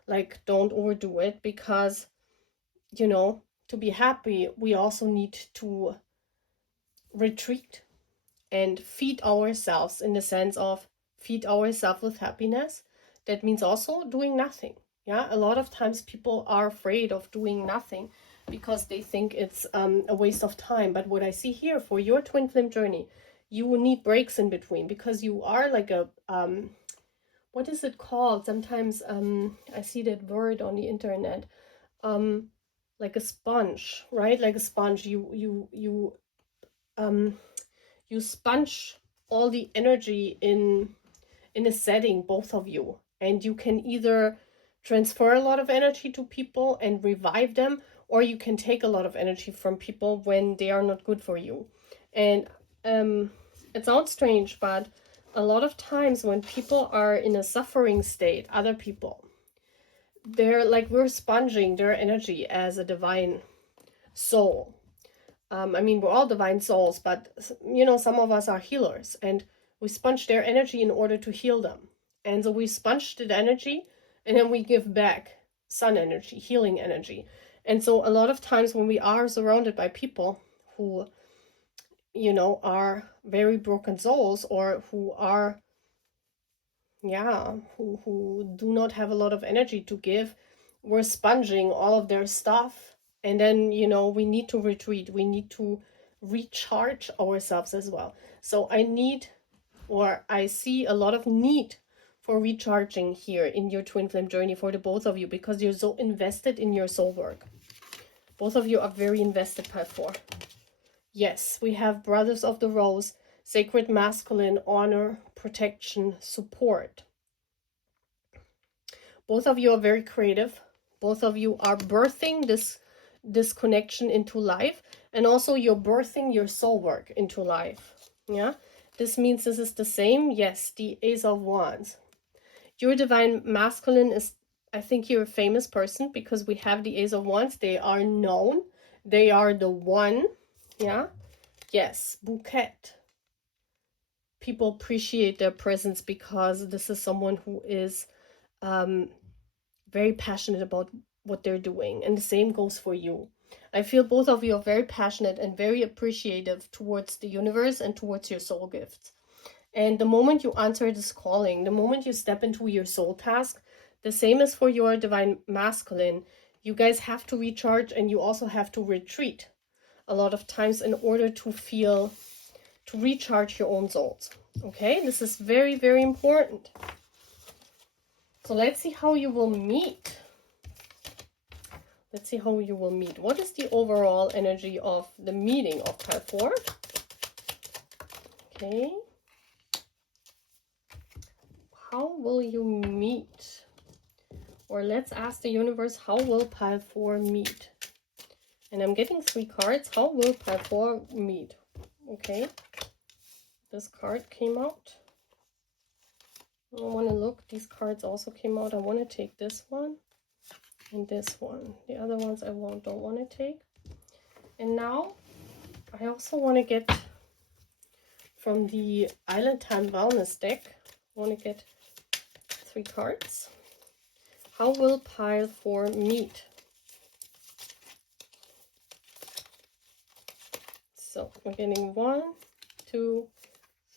Like, don't overdo it, because, you know, to be happy, we also need to retreat and feed ourselves, in the sense of feed ourselves with happiness. That means also doing nothing. Yeah, a lot of times people are afraid of doing nothing because they think it's a waste of time. But what I see here for your twin flame journey, you will need breaks in between, because you are like a what is it called? Sometimes I see that word on the internet, like a sponge, right? Like a sponge. You sponge all the energy in a setting, both of you, and you can either transfer a lot of energy to people and revive them, or you can take a lot of energy from people when they are not good for you. And it sounds strange, but a lot of times when people are in a suffering state, other people, they're like, we're sponging their energy as a divine soul. I mean, we're all divine souls, but, you know, some of us are healers, and we sponge their energy in order to heal them. And so we sponge the energy, and then we give back sun energy, healing energy. And so a lot of times when we are surrounded by people who, you know, are very broken souls, or who are, yeah, who do not have a lot of energy to give, we're sponging all of their stuff. And then, you know, we need to retreat. We need to recharge ourselves as well. So I see a lot of need for recharging here in your twin flame journey for the both of you, because you're so invested in your soul work. Both of you are very invested, path 4. Yes, we have Brothers of the Rose, sacred masculine, honor, protection, support. Both of you are very creative. Both of you are birthing this connection into life, and also you're birthing your soul work into life. Yeah, this means this is the same. Yes, the Ace of Wands. Your divine masculine is, I think you're a famous person, because we have the Ace of Wands. They are known. They are the one. Yeah. Yes, bouquet. People appreciate their presence because this is someone who is very passionate about what they're doing, and the same goes for you. I feel both of you are very passionate and very appreciative towards the universe and towards your soul gifts. And the moment you answer this calling, the moment you step into your soul task, the same as for your divine masculine, you guys have to recharge, and you also have to retreat a lot of times in order to recharge your own souls. Okay, this is very, very important. So let's see how you will meet. Let's see how you will meet. What is the overall energy of the meeting of path 4? Okay. How will you meet? Or let's ask the universe, how will pile 4 meet? And I'm getting 3 cards. How will pile 4 meet? Okay. This card came out. I want to look. These cards also came out. I want to take this one and this one. The other ones I don't want to take. And now I also want to get from the Island Time Wellness deck. I want to get 3 cards. How will pile 4 meet? So we're getting 1, 2,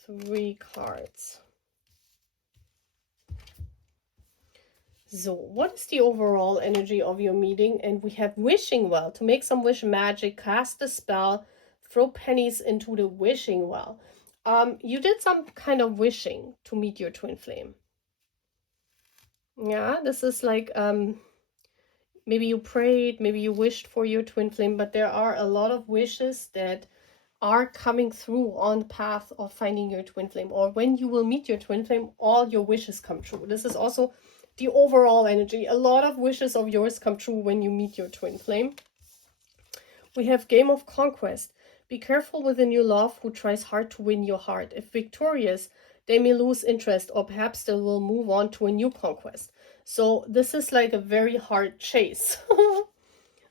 3 cards. So what is the overall energy of your meeting? And we have wishing well. To make some wish magic, cast a spell, throw pennies into the wishing well. You did some kind of wishing to meet your twin flame. Yeah, this is like maybe you prayed, maybe you wished for your twin flame, but there are a lot of wishes that are coming through on the path of finding your twin flame, or when you will meet your twin flame, all your wishes come true. This is also the overall energy. A lot of wishes of yours come true when you meet your twin flame. We have Game of Conquest. Be careful with a new love who tries hard to win your heart. If victorious, they may lose interest, or perhaps they will move on to a new conquest. So this is like a very hard chase.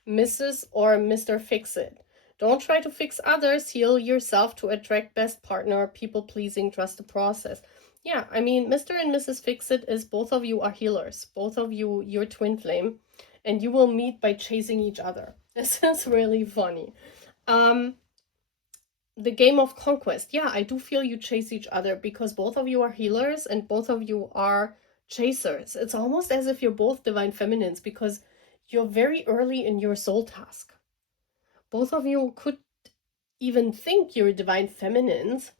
Mrs. or Mr. Fix-It. Don't try to fix others. Heal yourself to attract best partner. People-pleasing, trust the process. Yeah, I mean, Mr. and Mrs. Fix-It is both of you are healers. Both of you, your twin flame. And you will meet by chasing each other. This is really funny. The Game of Conquest. Yeah, I do feel you chase each other because both of you are healers and both of you are chasers. It's almost as if you're both divine feminines because you're very early in your soul task. Both of you could even think you're divine feminines,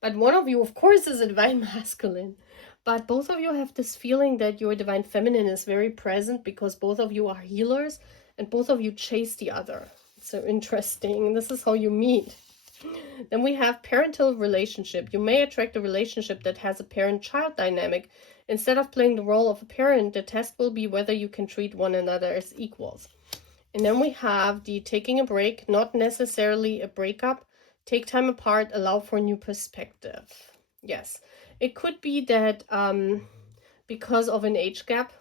but one of you, of course, is a divine masculine. But both of you have this feeling that your divine feminine is very present because both of you are healers and both of you chase the other. It's so interesting. This is how you meet. Then we have parental relationship. You may attract a relationship that has a parent-child dynamic. Instead of playing the role of a parent, the test will be whether you can treat one another as equals. And then we have the taking a break, not necessarily a breakup. Take time apart, allow for new perspective. Yes, it could be that because of an age gap,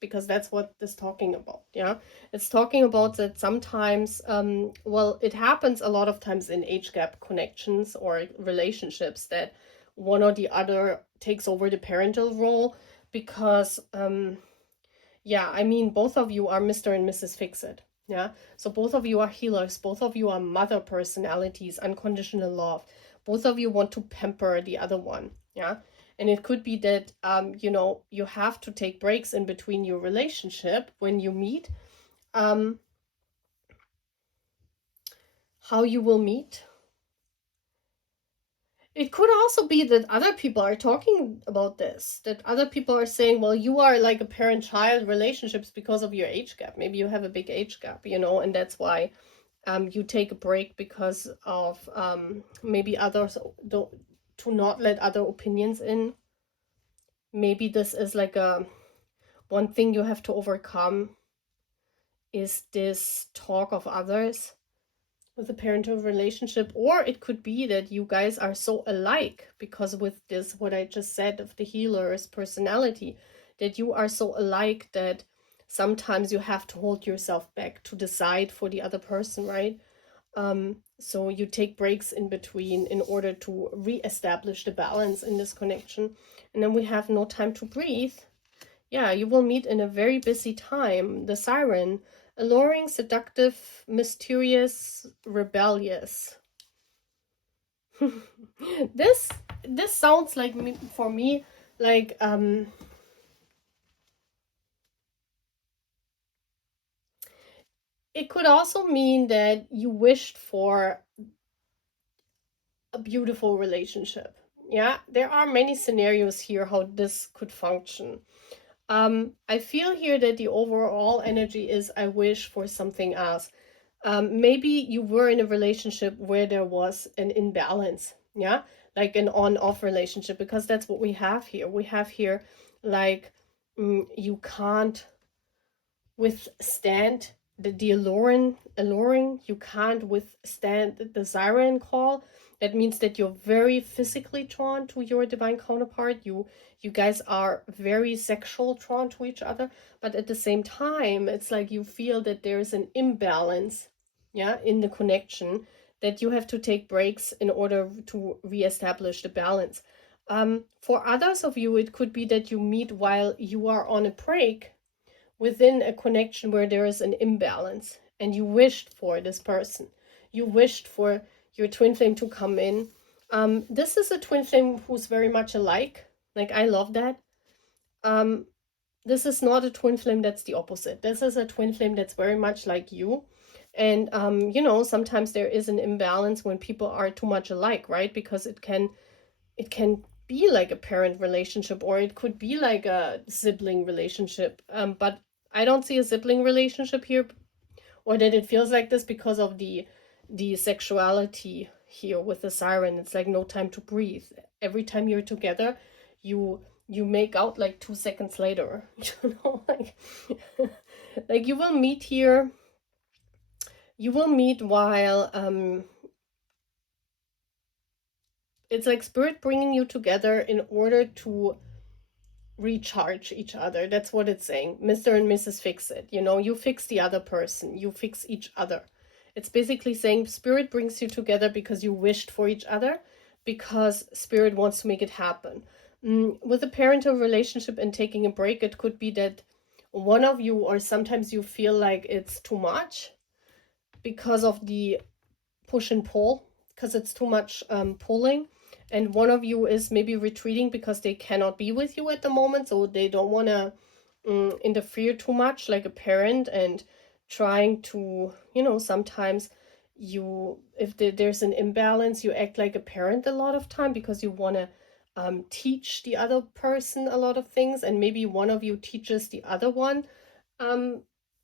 because that's what this is talking about. Yeah, it's talking about that sometimes well, it happens a lot of times in age gap connections or relationships that one or the other takes over the parental role because yeah, I mean, both of you are Mr. and Mrs. Fix-It. Yeah, so both of you are healers, both of you are mother personalities, unconditional love. Both of you want to pamper the other one. Yeah, and it could be that, you know, you have to take breaks in between your relationship when you meet. How you will meet. It could also be that other people are talking about this, that other people are saying, well, you are like a parent-child relationships because of your age gap. Maybe you have a big age gap, you know, and that's why you take a break because of maybe others don't, to not let other opinions in. Maybe this is like a one thing you have to overcome is this talk of others with a parental relationship. Or it could be that you guys are so alike because with this, what I just said of the healer's personality, that you are so alike that sometimes you have to hold yourself back to decide for the other person, right? So you take breaks in between in order to re-establish the balance in this connection. And then we have no time to breathe. Yeah, you will meet in a very busy time. The Siren, alluring, seductive, mysterious, rebellious. this sounds like me, for me, like it could also mean that you wished for a beautiful relationship. Yeah, there are many scenarios here how this could function. I feel here that the overall energy is I wish for something else. Maybe you were in a relationship where there was an imbalance, yeah, like an on-off relationship, because that's what we have here. We have here like you can't withstand the alluring, you can't withstand the siren call. That means that you're very physically drawn to your divine counterpart. You guys are very sexual drawn to each other, but at the same time, it's like you feel that there's an imbalance, yeah, in the connection, that you have to take breaks in order to reestablish the balance. For others of you, it could be that you meet while you are on a break within a connection where there is an imbalance, and you wished for this person. You wished for your twin flame to come in. This is a twin flame who's very much alike. Like, I love that. This is not a twin flame that's the opposite. This is a twin flame that's very much like you. And, you know, sometimes there is an imbalance when people are too much alike, right? Because it can be like a parent relationship, or it could be like a sibling relationship. But I don't see a sibling relationship here, or that it feels like this, because of the sexuality here with the siren. It's like no time to breathe. Every time you're together, you make out like 2 seconds later. You know, like like you will meet here. You will meet while it's like spirit bringing you together in order to recharge each other. That's what it's saying. Mr. and Mrs. Fix It. You know, you fix the other person. You fix each other. It's basically saying spirit brings you together because you wished for each other, because spirit wants to make it happen. With a parental relationship and taking a break, it could be that one of you, or sometimes you feel like it's too much because of the push and pull, because it's too much pulling. And one of you is maybe retreating because they cannot be with you at the moment, so they don't want to interfere too much, like a parent, and trying to, you know, sometimes if there's an imbalance, you act like a parent a lot of time because you want to teach the other person a lot of things, and maybe one of you teaches the other one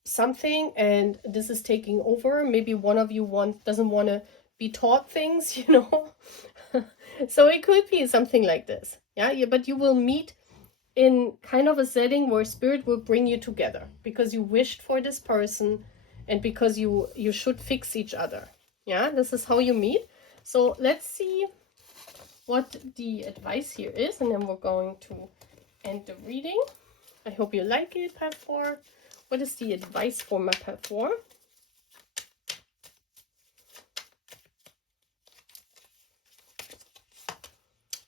something, and this is taking over. Maybe one of you doesn't want to be taught things, you know. So it could be something like this. Yeah, but you will meet in kind of a setting where spirit will bring you together because you wished for this person, and because you should fix each other. Yeah, this is how you meet. So let's see what the advice here is, and then we're going to end the reading. I hope you like it, Path 4. What is the advice for my Path 4?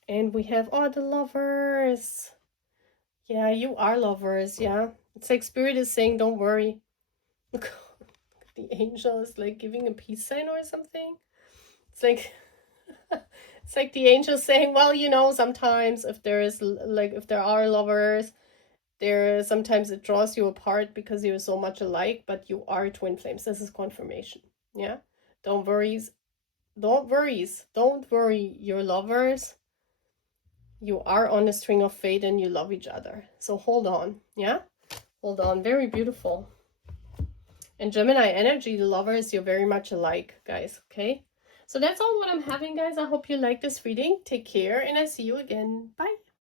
And we have all the lovers. Yeah, you are lovers. Yeah, it's like spirit is saying, don't worry. Look, the angel is like giving a peace sign or something. It's like it's like the angel saying, well, you know, sometimes if there are lovers, sometimes it draws you apart because you're so much alike, but you are twin flames. This is confirmation. Yeah, don't worry, you're lovers. You are on a string of fate and you love each other. So hold on. Yeah, hold on. Very beautiful. And Gemini energy, the lovers, you're very much alike, guys. Okay, so that's all what I'm having, guys. I hope you like this reading. Take care, and I see you again. Bye.